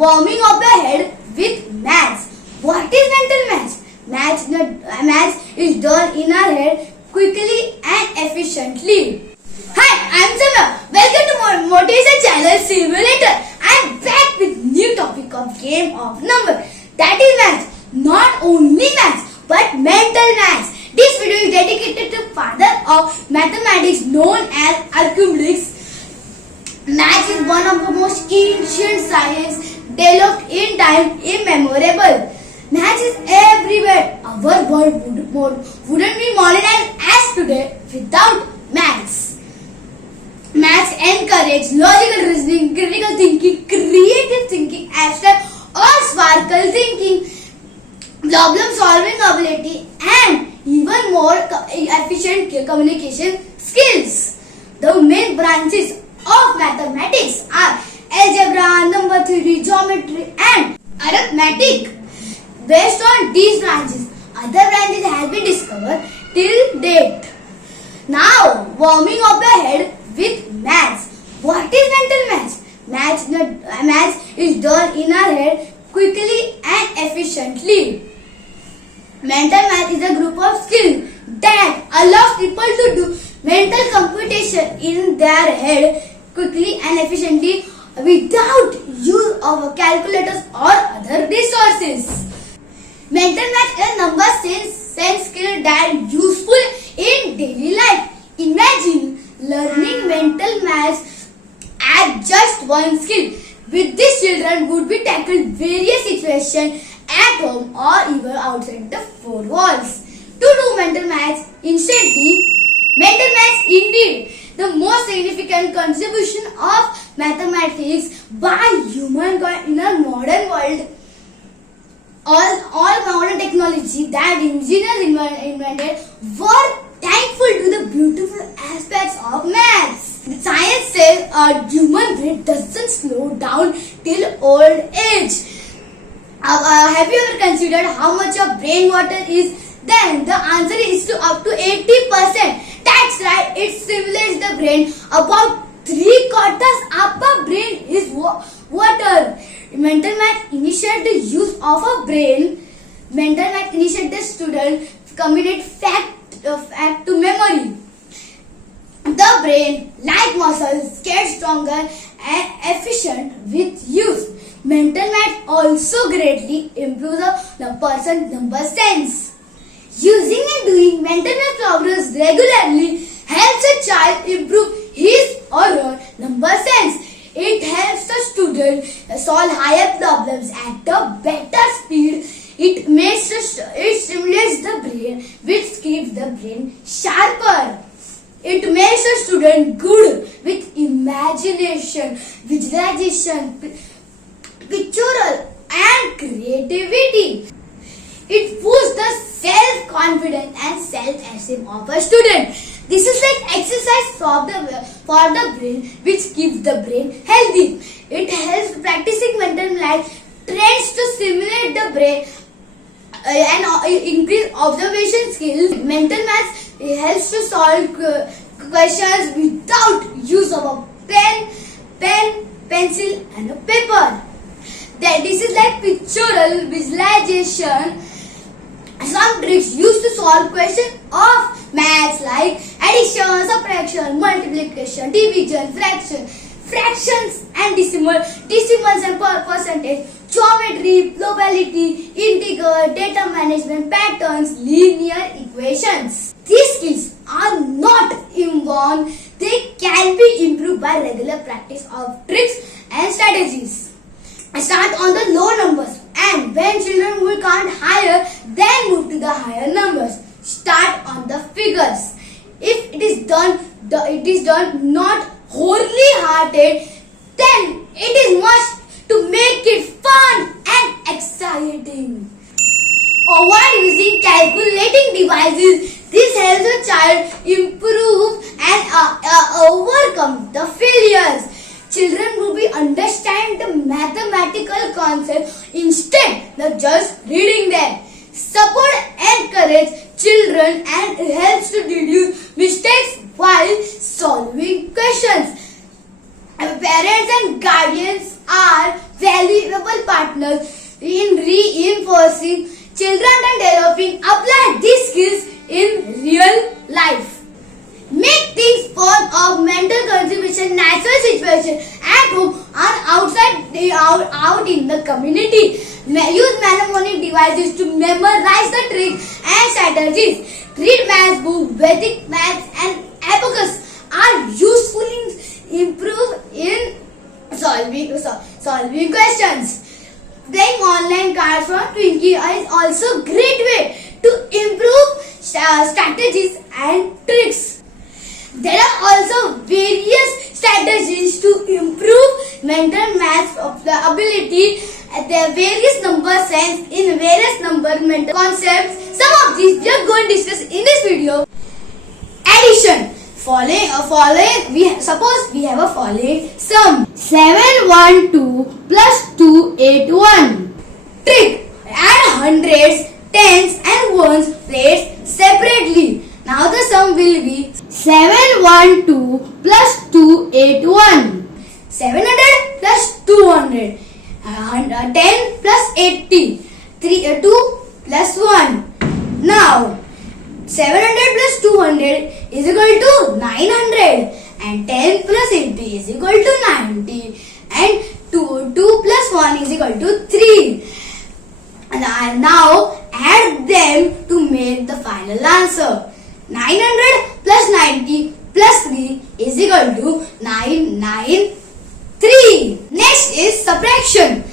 warming up the head with maths. What is mental maths? Maths is done in our head quickly and efficiently. Hi, I'm Samya. Welcome to Motivation Channel Simulator. I'm back with new topic of game of number. That is maths. Not only maths, but mental maths. This video is dedicated to father of mathematics known as Archimedes. Maths is one of the most ancient science developed in time immemorable. Maths is everywhere. Our world wouldn't be modern as today without maths. Maths encourage logical reasoning, critical thinking, creative thinking, abstract or sparkle thinking, problem solving ability, and even more efficient communication skills. The main branches of mathematics are algebra, number theory, geometry, and arithmetic. Based on these branches, other branches have been discovered till date. Now, warming up the head with maths. What is mental maths? Maths is done in our head quickly and efficiently. Mental math is a group of skills that allows people to do mental computation in their head quickly and efficiently without use of calculators or other resources. Mental math is a number sense skill that is useful in daily life. Imagine learning mental maths as just one skill. With this, children would be tackled various situations at home or even outside the four walls. To do mental maths instantly, mental maths indeed the most significant contribution of mathematics by humankind in a modern world. All modern technology that engineers invented were thankful to the beautiful aspects of maths. Science says a human brain doesn't slow down till old age. Have you ever considered how much your brain water is? Then the answer is to up to 80%. That's right, it stimulates the brain. About 3/4 of the brain is water. Mental math initiates the use of a brain. Mental math initiates the student commit fact to memory. The brain, like muscles, gets stronger and efficient with use. Mental math also greatly improves a person's number sense. Using and doing mental math problems regularly helps a child improve his or her number sense. It helps the student solve higher problems at a better speed. It stimulates the brain, which keeps the brain sharper. It makes the student good with imagination, visualization, pictorial, and creativity. It boosts the self-confidence and self-esteem of a student. This is like exercise for the brain, which keeps the brain healthy. It helps practicing mental math trains to stimulate the brain and increase observation skills. Mental math helps to solve questions without use of a pen, pencil, and a paper. This is like pictorial visualization. Some tricks used to solve questions of maths like addition, subtraction, multiplication, division, fractions and decimals and percentage, geometry, probability, integral, data management, patterns, linear equations. These skills are not inborn. They can be improved by regular practice of tricks and strategies. Start on the low numbers, and when children will count higher, then move to the higher numbers. Start on the figures. If it is done not wholehearted, then it is must to make it fun and exciting. Avoid using calculating devices. This helps a child improve and overcome the failures. Children will be understand the mathematical concepts instead of just reading them. Support encourage children and helps to reduce mistakes while solving questions. Parents and guardians are valuable partners in reinforcing children and developing apply these skills in real life. Make things fun of mental contribution, natural situation at home and out in the community. Use mnemonic devices to memorize the tricks and strategies. Read maths book, Vedic maths and abacus are useful in improve in solving questions. Playing online cards from Twinkie is also great way to improve strategies and tricks. There are also various strategies to improve mental math ability. There are various number sense in various number mental concepts. Some of these we are going to discuss in this video. Addition. Suppose we have a following sum 712 plus 281. Trick. Add hundreds, tens and ones placed separately. Now the sum will be 712 plus 281. 700 plus 200. 10 plus 80. 2 plus 1. Now 700 plus 200 is equal to 900 and 10 plus 80 is equal to 90 and 2 plus 1 is equal to 3. And now add them to make the final answer. 900 plus 90 plus 3 is equal to 993. Next is subtraction.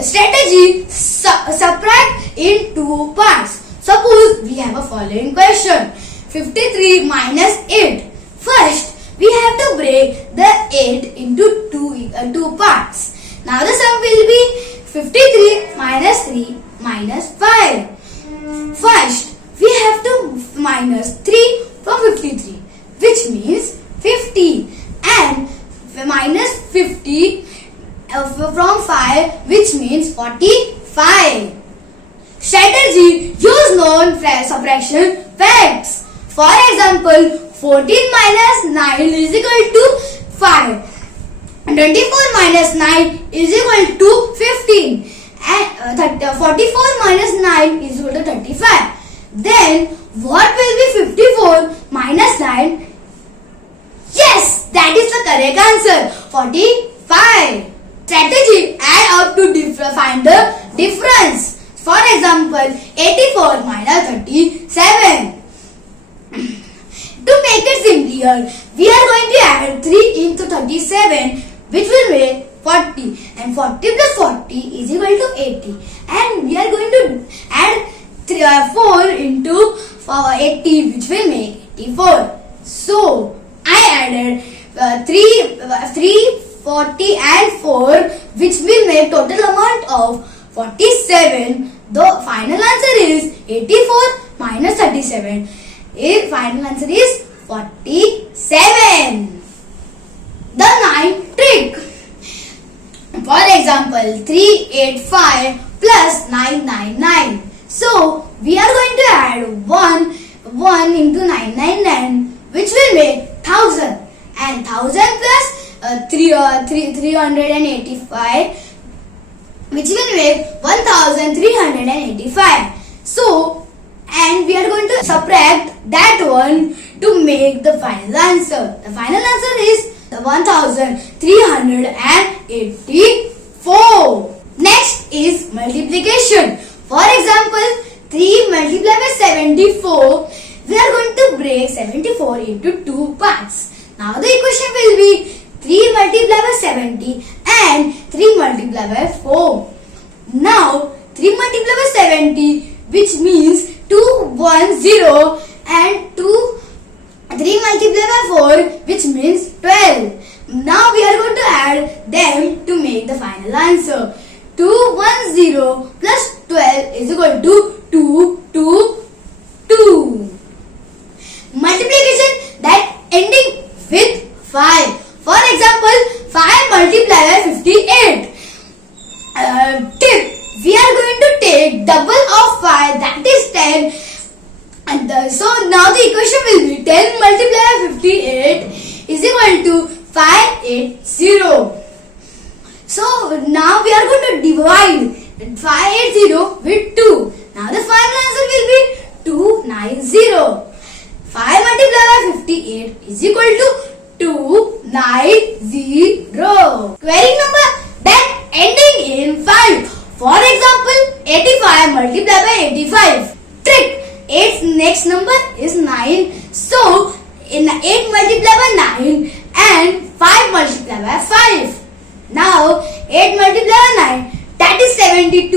Strategy subtract in two parts. Suppose we have a following question 53 minus 8. First we have to break the 8 into two parts. Now the sum will be 53 minus 3 minus 5. First we have to minus 3 from 53 which means 50 and minus 50 from 5 which means 45. Strategy use known subtraction facts. For example 14 minus 9 is equal to 5. 24 minus 9 is equal to 15 and 44 minus 9 is equal to 35. Then what will be 54 minus 9? Yes, that is the correct answer. 45. Strategy add up to find the difference. For example, 84 minus 37. To make it simpler, we are going to add 3 into 37 which will make 40 and 40 plus 40 is equal to 80 and we are going to add 4 into 80 which will make 84. So I added 3, 40 and 4 which will make total amount of 47. The final answer is 84 minus 37. Final answer is 47. The ninth trick. For example 385 plus 999. So we are going to add 1 into 999 which will make 1000 and 1000 plus 385 which will make 1385. So and we are going to subtract that one to make the final answer. The final answer is 1384. Next is multiplication. For example 3 multiplied by 74. We are going to break 74 into two parts. Now the equation will be 3 multiplied by 70 and 3 multiplied by 4. Now 3 multiplied by 70 which means 210 and 3 multiplied by 4 which means 12. Now we are going to add them to make the final answer. 210 plus 12 is equal to 222. Multiplication that ending with 5. For example 5 multiplied by 58. Tip. We are going to take double of 5 that is 10 and so now the equation will be 10 multiplied by 58 is equal to 580. So now we are going to divide 580 with 2. Now the final answer will be 290. 5 multiplied by 58 is equal to 290. Query number then ending in 5. For example, 85 multiplied by 85. Trick. 8's next number is 9. So, in 8 multiplied by 9 and 5 multiplied by 5. Now, 8 multiplied by 9, that is 72,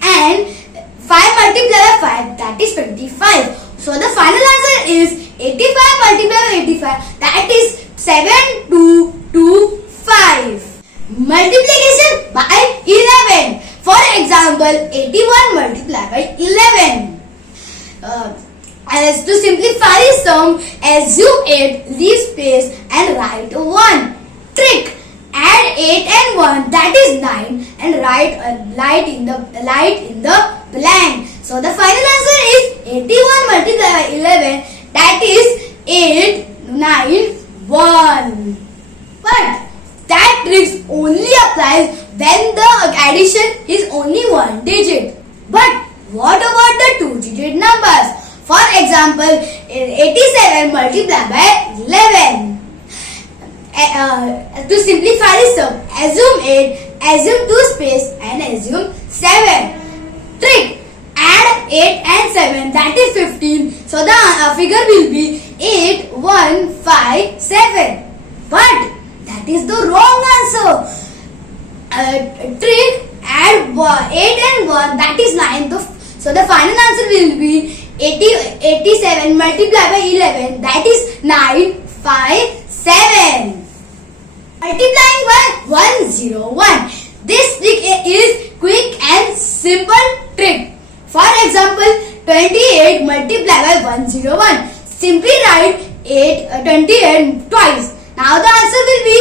and 5 multiplied by 5, that is 25. So, the final answer is 85 multiplied by 85, that is 7225. Multiplication by 11. For example, 81 multiplied by 11. As to simplify this sum, assume 8, leave space and write 1. Trick. Add 8 and 1, that is 9, and write a light in the blank. So the final answer is 81 multiplied by 11, that is 891. But that trick only applies when the addition is only one digit. But what about the two-digit numbers? For example, 87 multiplied by 11. To simplify this sum, assume 8, assume 2 space and assume 7. Trick. Add 8 and 7, that is 15. So the figure will be 8157. But that is the wrong answer. Trick. Add 8 and 1, that is 9. So the final answer will be 87 multiplied by 11, that is 957. Multiplying by 101. This trick is quick and simple trick. For example, 28 multiplied by 101. Simply write 28 twice. Now the answer will be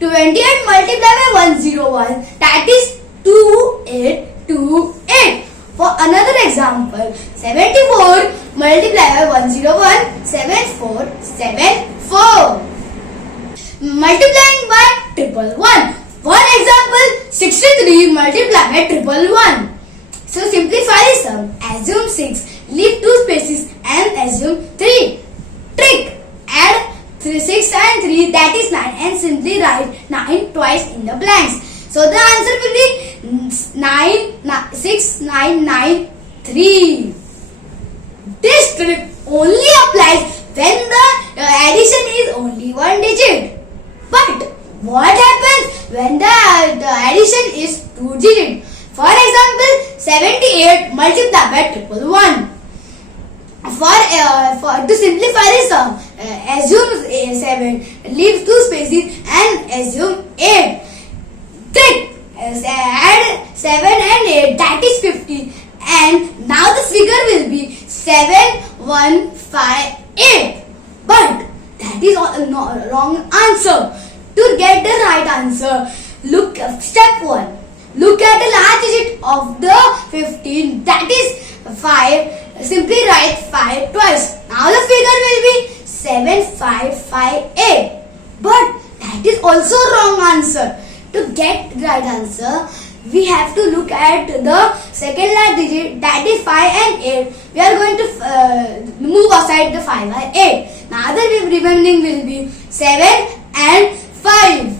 28 multiplied by 101. That is 2828. For another example, 74 multiplied by 101. 7474. Multiplying by 111. For example, 63 multiplied by 111. So simplify the sum. Assume 6, leave 2 spaces and assume 3. Trick. Add 6 and 3, that is 9, and simply write 9 twice in the blanks. So the answer will be 6993. This trick only applies when the addition is only one digit. But what happens when the addition is 2 digit? For example, 78 multiplied by 111. To simplify this sum, assume 7, leave 2 spaces and assume 8. Trick. Add 7 and 8, that is 50. And now the figure will be 7158. But that is no wrong answer. To get the right answer, look step 1. Look at the last digit of the 15, that is 5. Simply write 5 twice. Now the figure will be 7558. But that is also wrong answer. To get the right answer, we have to look at the second last digit, that is 5 and 8. We are going to move aside the 5 and 8. Now the remaining will be 7 and 5.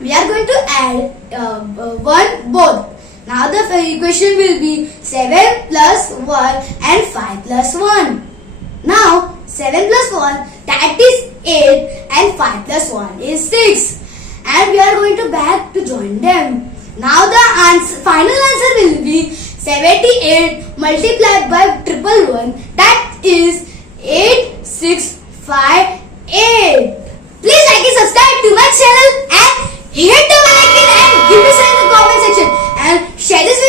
We are going to add 1 both. Now the equation will be 7 plus 1 and 5 plus 1. Now 7 plus 1, that is 8, and 5 plus 1 is 6. And we are going to back to join them. Now the final answer will be 78 multiplied by 111, that is 8658. Please like and subscribe to my channel and hit the bell icon and give me some in the comment section and share this video